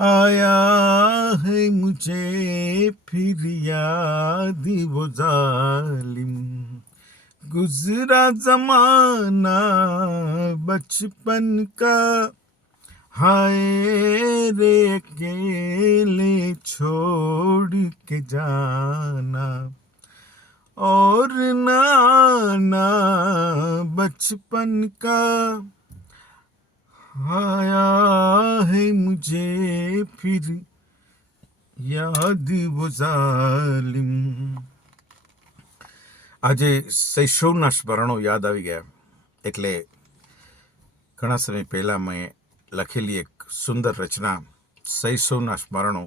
आया है मुझे फिर याद वो जालिम गुजरा जमाना बचपन का हाय रे अकेले छोड़ के जाना और नाना बचपन का आया है मुझे फिर યાદ વો ઝાલિમ. આજે શૈશવના સ્મરણો યાદ આવી ગયા એટલે ઘણા સમય પહેલાં મેં લખેલી એક સુંદર રચના શૈશવના સ્મરણો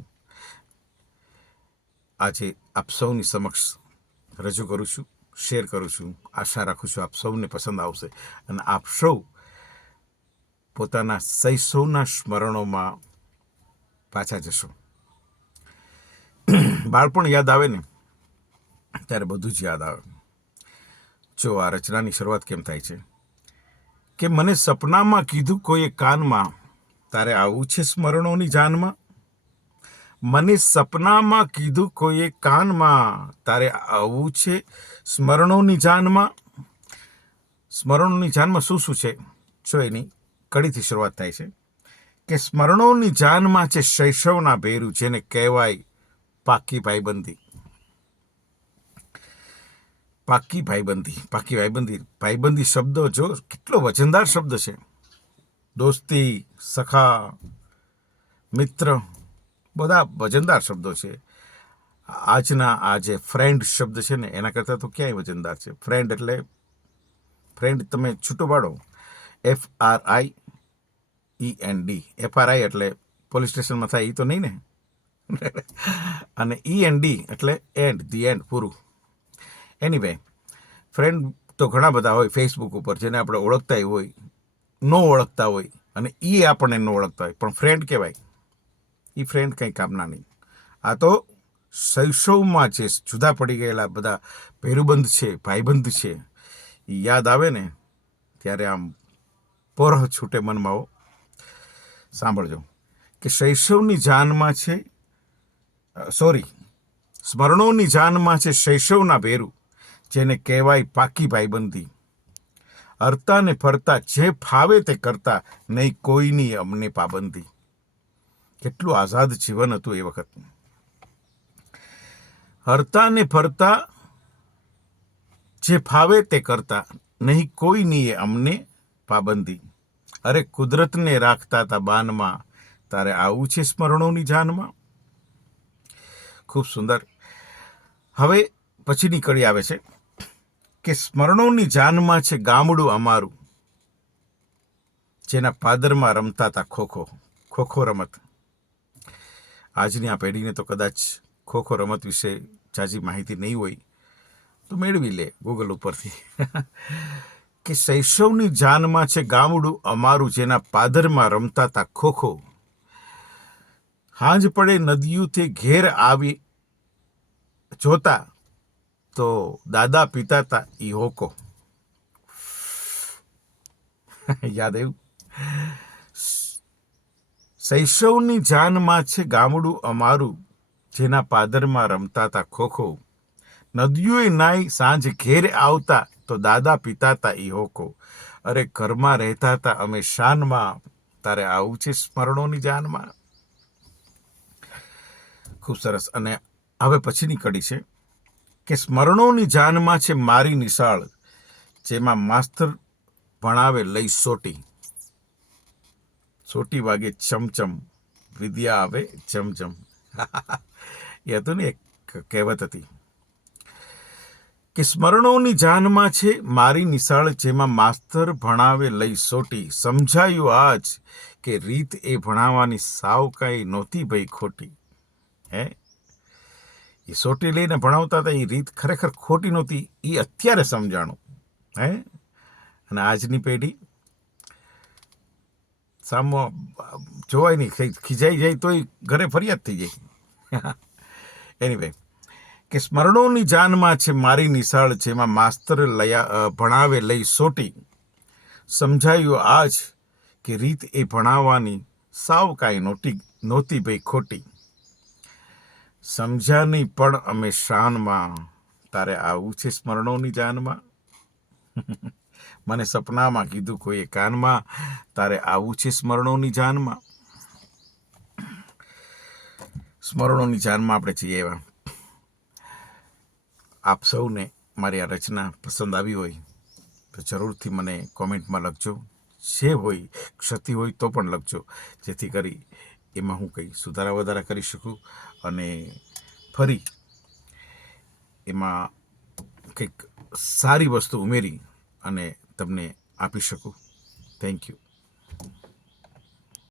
આજે આપ સૌની સમક્ષ રજૂ કરું છું, શેર કરું છું. આશા રાખું છું આપ સૌને પસંદ આવશે અને આપ સૌ પોતાના શૈશવના સ્મરણોમાં પાછા જશો. બાળપણ યાદ આવે ને ત્યારે બધું જ યાદ આવે. જો આ રચનાની શરૂઆત કેમ થાય છે કે મને સપનામાં કીધું કોઈએ કાનમાં તારે આવું છે સ્મરણોની જાનમાં. મને સપનામાં કીધું કોઈએ કાનમાં તારે આવું છે સ્મરણોની જાનમાં. સ્મરણોની જાનમાં શું શું છે જો એની કડીથી શરૂઆત થાય છે કે સ્મરણોની જાનમાં છે શૈશવના ભેરું જેને કહેવાય પાકી ભાઈબંધી. પાકી ભાઈબંધી, પાકી ભાઈબંધી. ભાઈબંધી શબ્દ જો કેટલો વજનદાર શબ્દ છે. દોસ્તી, સખા, મિત્ર બધા વજનદાર શબ્દો છે. આજના આ જે ફ્રેન્ડ શબ્દ છે ને એના કરતાં તો ક્યાંય વજનદાર છે. ફ્રેન્ડ એટલે ફ્રેન્ડ તમે છૂટો પાડો FRIEND. FRI એટલે પોલીસ સ્ટેશનમાં થાય એ તો નહીં ને. અને END એટલે એન્ડ, ધી એન્ડ, પૂરું. એનીવે ફ્રેન્ડ તો ઘણા બધા હોય ફેસબુક ઉપર જેને આપણે ઓળખતા હોય, ન ઓળખતા હોય અને એ આપણને ન ઓળખતા હોય પણ ફ્રેન્ડ કહેવાય. એ ફ્રેન્ડ કંઈ કામના નહીં. આ તો શૈશવમાં જે જુદા પડી ગયેલા બધા ભેરુબંધ છે, ભાઈબંધ છે, એ યાદ આવે ને ત્યારે આમ પોરહ છૂટે મનમાં. સાંભળજો કે શૈશવની જાનમાં છે સ્મરણોની જાનમાં છે શૈશવના ભેરું જેને કહેવાય પાકી ભાઈબંધી. હરતા ને ફરતા જે ફાવે તે કરતા નહીં કોઈની અમને પાબંદી. કેટલું આઝાદ જીવન હતું એ વખત. હરતા ને ફરતા જે ફાવે તે કરતા નહીં કોઈની અમને પાબંદી. અરે કુદરતને રાખતા તા બાનમાં તારે આવું છે સ્મરણોની જાનમાં. ખૂબ સુંદર. હવે પછીની કડી આવે છે કે સ્મરણોની જાનમાં છે ગામડું અમારું જેના પાદરમાં રમતા હતા ખોખો રમત. આજની આ પેઢીને તો કદાચ ખોખો રમત વિશે ઝાઝી માહિતી નહીં હોય તો મેળવી લે ગૂગલ ઉપરથી. કે શૈશવની જાનમાં છે ગામડું અમારું જેના પાદરમાં રમતા હતા ખોખો. હાંજ પડે નદીઓથી ઘેર આવી જોતા તો દાદા પીતા હતા ઈ હોકો. યાદ આવ્યું? શૈશવની જાનમાં છે ગામડું અમારું જેના પાદરમાં રમતા હતા ખોખો. નદીઓએ નાઈ સાંજ ઘેર આવતા તો દાદા પીતા હતા ઈ હોકો. અરે ઘરમાં રહેતા હતા અમે શાનમાં તારે આવું છે સ્મરણોની જાનમાં. ખૂબ સરસ. અને હવે પછીની કડી છે કે સ્મરણોની જાનમાં છે મારી નિશાળ જેમાં માસ્તર ભણાવે લઈ સોટી. સોટી વાગે ચમચમ વિદ્યા આવે ચમચમ. એ હતું ને એક કહેવત હતી કે સ્મરણોની જાનમાં છે મારી નિશાળ જેમાં માસ્તર ભણાવે લઈ સોટી. સમજાયું આજ કે રીત એ ભણાવવાની સાવ કાંઈ નહોતી ભાઈ ખોટી. હે એ સોટી લઈને ભણાવતા હતા એ રીત ખરેખર ખોટી નહોતી એ અત્યારે સમજાણું. હે અને આજની પેઢી સામો જોવાય નહીં, ખીજાઈ જાય તોય ઘરે ફરિયાદ થઈ જાય. એનીવે કે સ્મરણોની જાનમાં છે મારી નિશાળ જેમાં માસ્તર ભણાવે લઈ સોટી. સમજાયું આજ કે રીત એ ભણાવવાની સાવ કાંઈ નહોતી ભાઈ ખોટી, સમજ્યા નહીં પણ અમે શાનમાં, તારે આવું છે સ્મરણોની જાનમાં. મને સપનામાં કીધું કોઈએ કાનમાં, તારે આવું છે સ્મરણોની જાનમાં. સ્મરણોની જાનમાં આપણે છીએ એવા. આપ સૌને મારી આ રચના પસંદ આવી હોય તો જરૂરથી મને કોમેન્ટમાં લખજો. જે હોય ક્ષતિ હોય તો પણ લખજો, જેથી કરી એમાં હું કંઈ સુધારા વધારા કરી શકું અને ફરી એમાં કંઈક સારી વસ્તુ ઉમેરી અને તમને આપી શકું. Thank you.